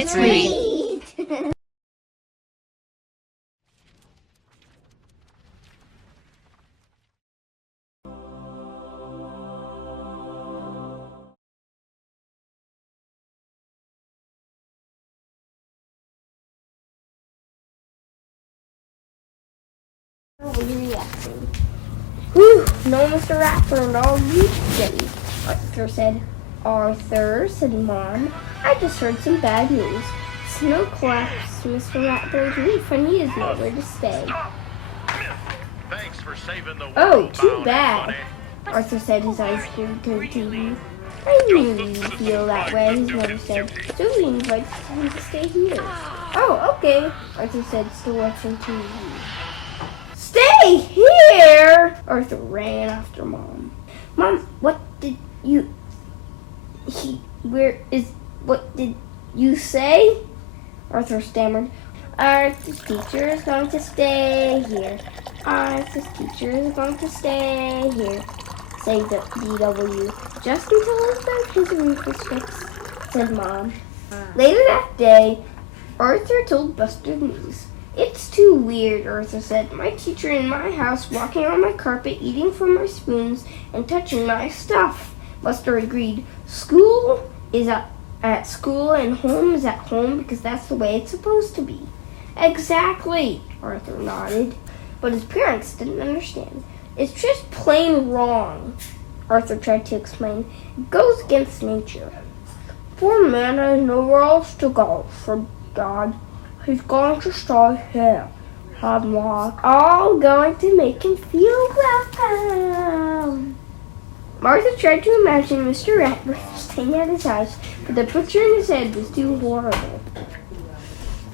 Let's read. Reacting. Whew, no, Mr. Ratburn, all you today, Arthur said. Arthur, said Mom, I just heard some bad news. Snow collapsed. Mr. Ratburn's refund. He is nowhere to stay. Thanks for saving the world. Oh, too bad, Arthur said, his eyes glued to the TV. I knew you'd feel that way, his mother said. So we invited him to stay here. Oh, okay, Arthur said, still watching TV. Stay here! Arthur ran after Mom. Mom, what did you say? Arthur stammered. Arthur's teacher is going to stay here. Arthur's teacher is going to stay here, said DW. Just until his roof is fixed, said Mom. Later that day, Arthur told Buster the news. It's too weird, Arthur said. My teacher in my house, walking on my carpet, eating from my spoons, and touching my stuff. Buster agreed. School is at school and home is at home because that's the way it's supposed to be. Exactly, Arthur nodded. But his parents didn't understand. It's just plain wrong, Arthur tried to explain. It goes against nature. Poor man has nowhere else to go, said God. He's going to stay here. I'm all going to make him feel welcome. Martha tried to imagine Mr. Ratburn staying at his house, but the picture in his head was too horrible.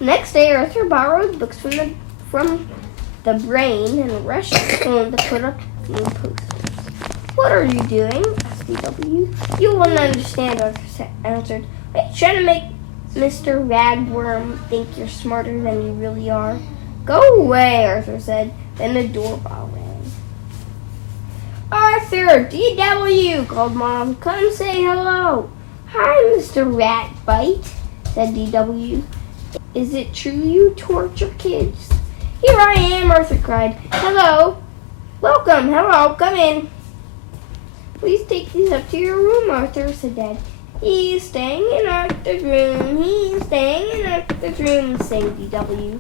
Next day, Arthur borrowed books from the brain and rushed home to put up new posters. What are you doing? asked DW. You wouldn't understand, Arthur answered. Are you trying to make Mr. Ratburn think you're smarter than you really are? Go away, Arthur said. Then the doorbell rang. Arthur, DW, called Mom. Come say hello. Hi, Mr. Ratbite, said DW. Is it true you torture kids? Here I am, Arthur cried. Hello. Welcome. Hello. Come in. Please take these up to your room, Arthur, said Dad. He's staying in Arthur's room. He's staying in Arthur's room, said DW.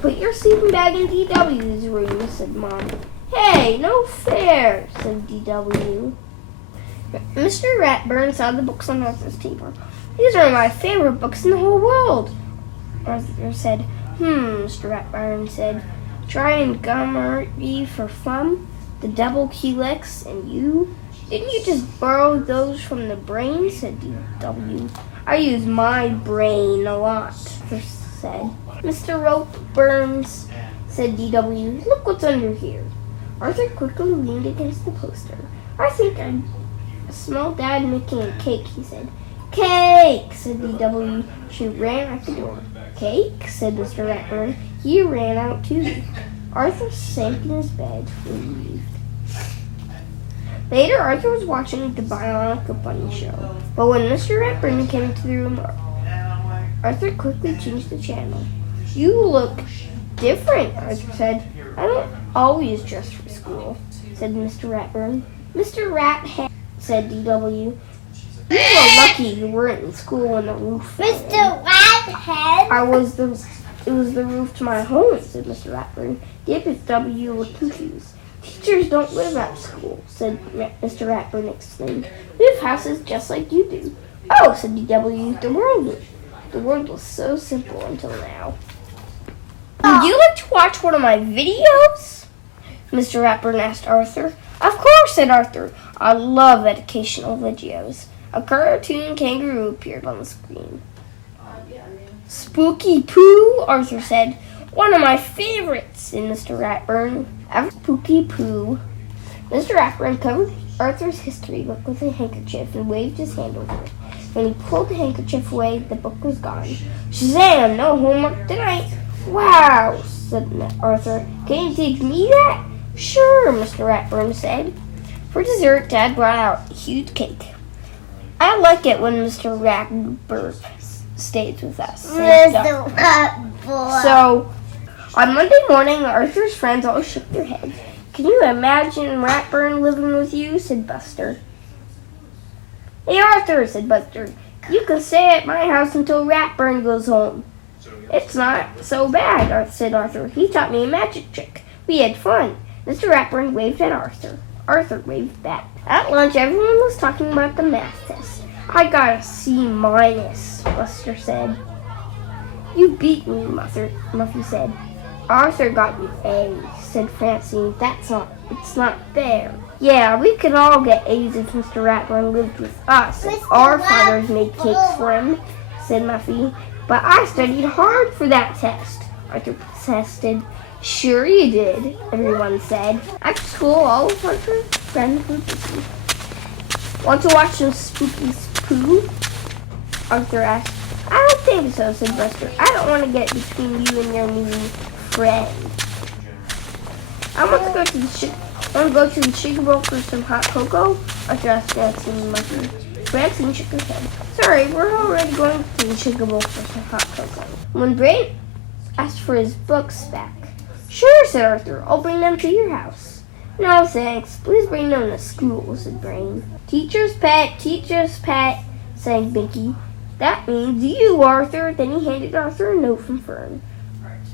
Put your sleeping bag in DW's room, said Mom. Hey, no fair, said DW. Mr. Ratburn saw the books on Arthur's table. These are my favorite books in the whole world, Arthur said. Mr. Ratburn said. Try and Gummery for fun, the double helix, and you? Didn't you just borrow those from the brain, said DW. I use my brain a lot, Arthur said. Mr. Ratburn, said DW. Look what's under here. Arthur quickly leaned against the poster. I think I smell Dad making a cake, he said. Cake, said DW. She ran out the door. Cake, said Mr. Ratburn. He ran out too. Arthur sank in his bed, relieved. Later, Arthur was watching the Bionic Bunny show. But when Mr. Ratburn came into the room, Arthur quickly changed the channel. You look different, Arthur said. I don't always dress for school, said Mr. Ratburn. Mr. Rathead, said DW. You were lucky you weren't in school when the roof fell. Mr. Rathead! It was the roof to my home, said Mr. Ratburn. DW was confused. Teachers don't live at school, said Mr. Ratburn exclaimed. We have houses just like you do. Oh, said DW, the world was so simple until now. Would you like to watch one of my videos? Mr. Ratburn asked Arthur. Of course, said Arthur. I love educational videos. A cartoon kangaroo appeared on the screen. Spooky Pooh, Arthur said. One of my favorites, said Mr. Ratburn. After Spooky Pooh, Mr. Ratburn covered Arthur's history book with a handkerchief and waved his hand over it. When he pulled the handkerchief away, the book was gone. Shazam! No homework tonight. Wow, said Arthur. Can you teach me that? Sure, Mr. Ratburn said. For dessert, Dad brought out a huge cake. I like it when Mr. Ratburn stays with us. said Mr. Ratburn. So, on Monday morning, Arthur's friends all shook their heads. "Can you imagine Ratburn living with you?" said Buster. "Hey, Arthur," said Buster, "you can stay at my house until Ratburn goes home." "It's not so bad," said Arthur. "He taught me a magic trick. We had fun." Mr. Ratburn waved at Arthur. Arthur waved back. At lunch, everyone was talking about the math test. "I got a C minus," Buster said. "You beat me," Muffy said. "Arthur got an A," said Francine. It's not fair." "Yeah, we could all get A's if Mr. Ratburn lived with us. And our fathers made cakes for him," said Muffy. "But I studied hard for that test," Arthur protested. "Sure you did," everyone said. After school, all of Arthur's friends were busy. "Want to watch some spooky poo?" Arthur asked. "I don't think so," said Buster. "I don't want to get between you and your new friend." I want to go to the Sugar Bowl for some hot cocoa," Arthur asked Francine and Muffy. Francine shook her head. "Sorry, we're already going to the Sugar Bowl for some hot cocoa." When Brain asked for his books back. "Sure," said Arthur. "I'll bring them to your house." "No, thanks. Please bring them to school," said Brain. Teacher's pet, sang Binky. "That means you, Arthur." Then he handed Arthur a note from Fern.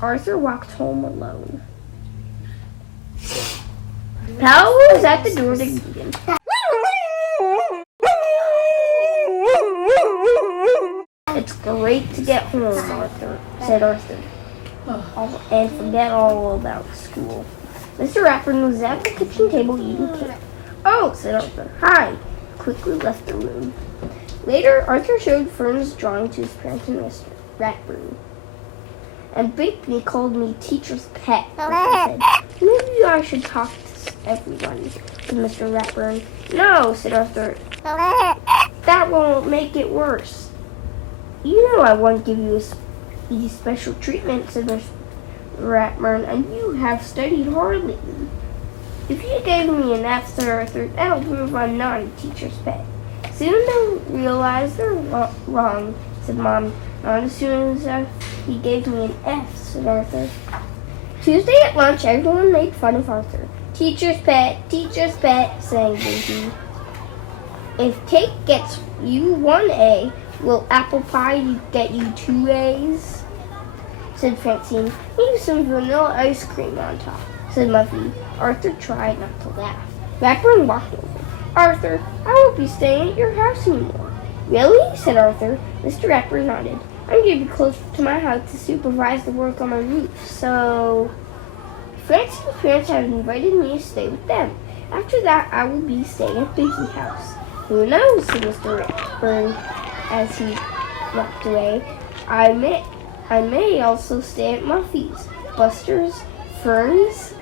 Arthur walked home alone. Pal was at the door to greet him. "It's great to get home, Arthur," said Arthur, "and forget all about school." Mr. Ratburn was at the kitchen table eating cake. "Oh," said Arthur. "Hi," quickly left the room. Later, Arthur showed Fern's drawing to his parents and Mr. Ratburn. "And Binky called me teacher's pet," Arthur said. "Maybe I should talk to everyone," said Mr. Ratburn. "No," said Arthur. "That won't make it worse." "You know I won't give you a special treatment," said Mr. Ratburn, "and you have studied hard lately." "If you gave me an F," said Arthur, "that'll prove I'm not a teacher's pet." "Soon they'll realize they're wrong," said Mom. "Not as soon as he gave me an F," said Arthur. Tuesday at lunch, everyone made fun of Arthur. Teacher's pet, sang Binky. "If cake gets you 1 A, will apple pie get you 2 A's? said Francine. "Maybe some vanilla ice cream on top," said Muffy. Arthur tried not to laugh. Ratburn walked over. "Arthur, I won't be staying at your house anymore." "Really?" said Arthur. Mr. Ratburn nodded. "I'm going to be close to my house to supervise the work on my roof, so..." Francine's parents have invited me to stay with them. After that, I will be staying at Binky's house. "Who knows?" said Mr. Ratburn as he walked away. I may also stay at Muffy's, Buster's, Fern's.